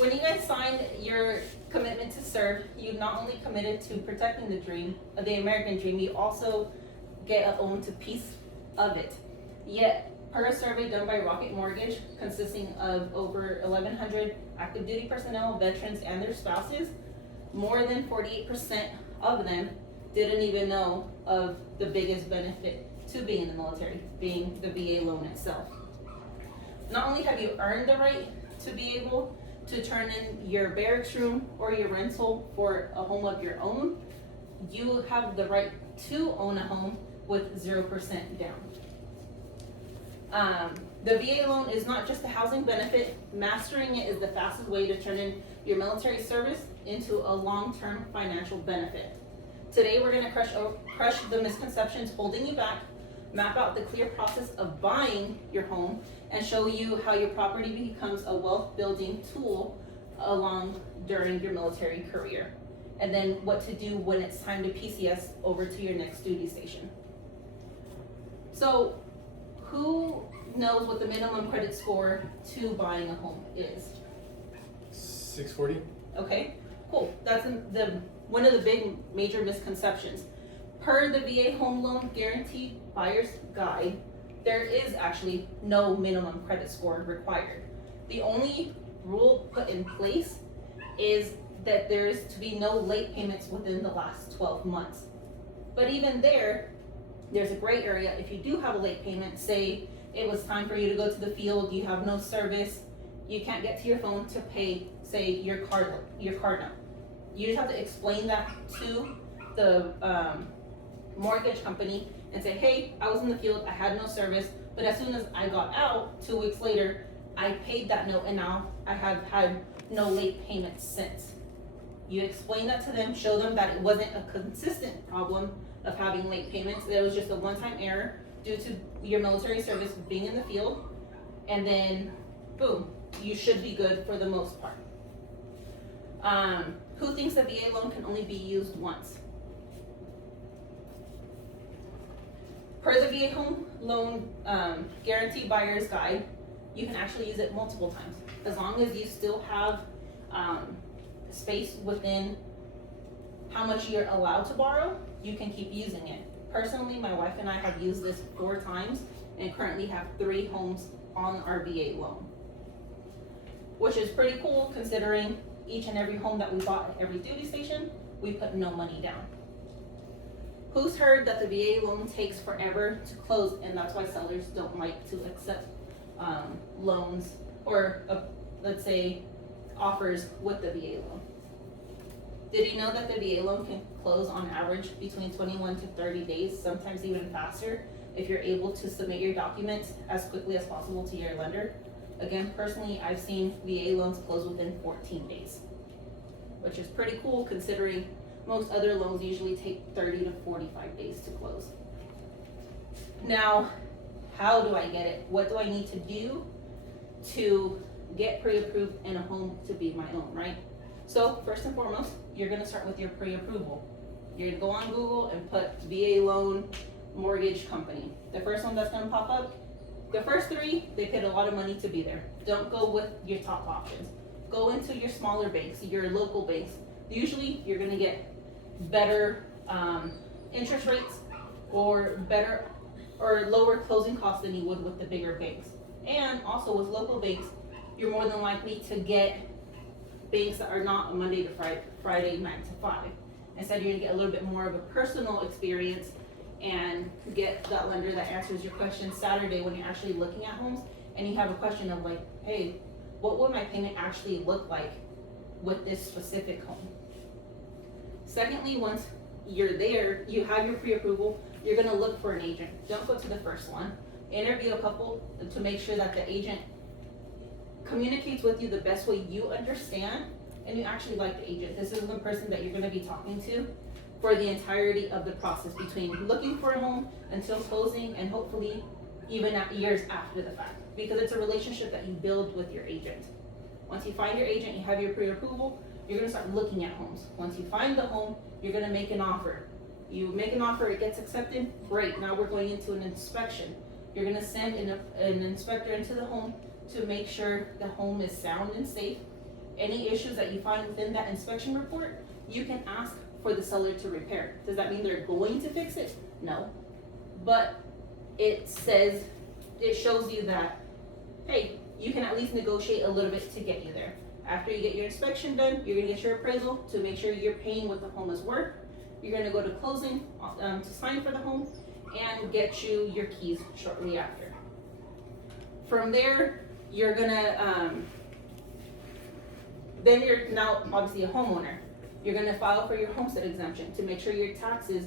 When you guys signed your commitment to serve, you not only committed to protecting the dream, the American dream, you also get a own to piece of it. Yet, per a survey done by Rocket Mortgage, consisting of over 1,100 active duty personnel, veterans, and their spouses, more than 48% of them didn't even know of the biggest benefit to being in the military, being the VA loan itself. Not only have you earned the right to be able to turn in your barracks room or your rental for a home of your own, you have the right to own a home with 0% down. The VA loan is not just a housing benefit. Mastering it is the fastest way to turn in your military service into a long-term financial benefit. Today, we're going to crush the misconceptions holding you back, map out the clear process of buying your home, and show you how your property becomes a wealth-building tool during your military career, and then what to do when it's time to PCS over to your next duty station. So, who knows what the minimum credit score to buying a home is? 640. Okay, cool. That's one of the big major misconceptions. Per the VA Home Loan Guaranteed Buyer's Guide, there is actually no minimum credit score required. The only rule put in place is that there is to be no late payments within the last 12 months. But even there's a gray area. If you do have a late payment, say it was time for you to go to the field, you have no service, you can't get to your phone to pay, say, your card note. You just have to explain that to the mortgage company and say, hey, I was in the field, I had no service, but as soon as I got out, 2 weeks later, I paid that note and now I have had no late payments since. You explain that to them, show them that it wasn't a consistent problem of having late payments, that it was just a one-time error due to your military service being in the field, and then boom, you should be good for the most part. Who thinks the VA loan can only be used once? Per the VA Home Loan Guaranteed Buyer's Guide, you can actually use it multiple times. As long as you still have space within how much you're allowed to borrow, you can keep using it. Personally, my wife and I have used this 4 times and currently have 3 homes on our VA loan, which is pretty cool considering each and every home that we bought at every duty station, we put no money down. Who's heard that the VA loan takes forever to close, and that's why sellers don't like to accept loans or let's say offers with the VA loan? Did you know that the VA loan can close on average between 21 to 30 days, sometimes even faster, if you're able to submit your documents as quickly as possible to your lender? Again, personally, I've seen VA loans close within 14 days, which is pretty cool considering most other loans usually take 30 to 45 days to close. Now, how do I get it? What do I need to do to get pre-approved in a home to be my own, right? So first and foremost, you're gonna start with your pre-approval. You're gonna go on Google and put VA loan mortgage company. The first one that's gonna pop up, the first 3, they paid a lot of money to be there. Don't go with your top options. Go into your smaller banks, your local banks. Usually you're gonna get better interest rates or better or lower closing costs than you would with the bigger banks. And also with local banks, you're more than likely to get banks that are not a Monday to Friday 9 to 5. Instead, you're gonna get a little bit more of a personal experience and get that lender that answers your questions Saturday when you're actually looking at homes and you have a question of like, hey, what would my payment actually look like with this specific home? Secondly, once you're there, you have your pre-approval, you're gonna look for an agent. Don't go to the first one. Interview a couple to make sure that the agent communicates with you the best way you understand and you actually like the agent. This is the person that you're gonna be talking to for the entirety of the process between looking for a home until closing and hopefully even at years after the fact, because it's a relationship that you build with your agent. Once you find your agent, you have your pre-approval, you're gonna start looking at homes. Once you find the home, you're gonna make an offer. You make an offer, it gets accepted, great, now we're going into an inspection. You're gonna send an inspector into the home to make sure the home is sound and safe, any issues that you find within that inspection report, you can ask for the seller to repair. Does that mean they're going to fix it? No. But it shows you that, hey, you can at least negotiate a little bit to get you there. After you get your inspection done, you're gonna get your appraisal to make sure you're paying what the home is worth. You're gonna go to closing to sign for the home and get you your keys shortly after. From there, you're gonna, then you're now obviously a homeowner. You're gonna file for your homestead exemption to make sure your taxes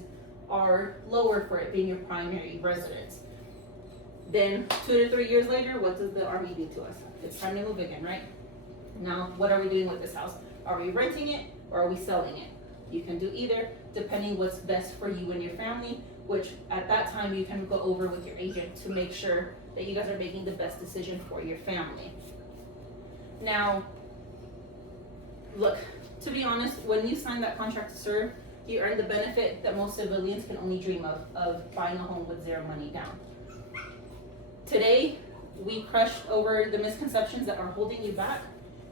are lower for it being your primary residence. Then 2 to 3 years later, what does the Army do to us? It's time to move again, right? Now, what are we doing with this house? Are we renting it or are we selling it? You can do either, depending what's best for you and your family, which at that time you can go over with your agent to make sure that you guys are making the best decision for your family. Now, look, to be honest, when you sign that contract to serve, you earn the benefit that most civilians can only dream of buying a home with zero money down. Today, we crushed over the misconceptions that are holding you back.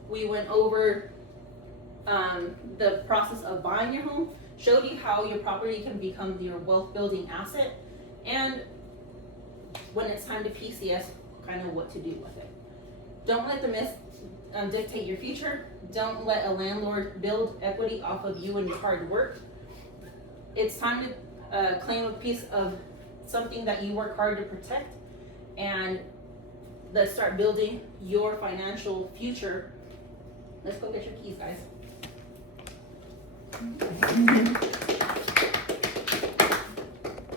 We went over the process of buying your home, showed you how your property can become your wealth building asset, and when it's time to PCS, kind of what to do with it. Don't let the myth dictate your future. Don't let a landlord build equity off of you and your hard work. It's time to claim a piece of something that you work hard to protect, and let's start building your financial future. Let's go get your keys, guys.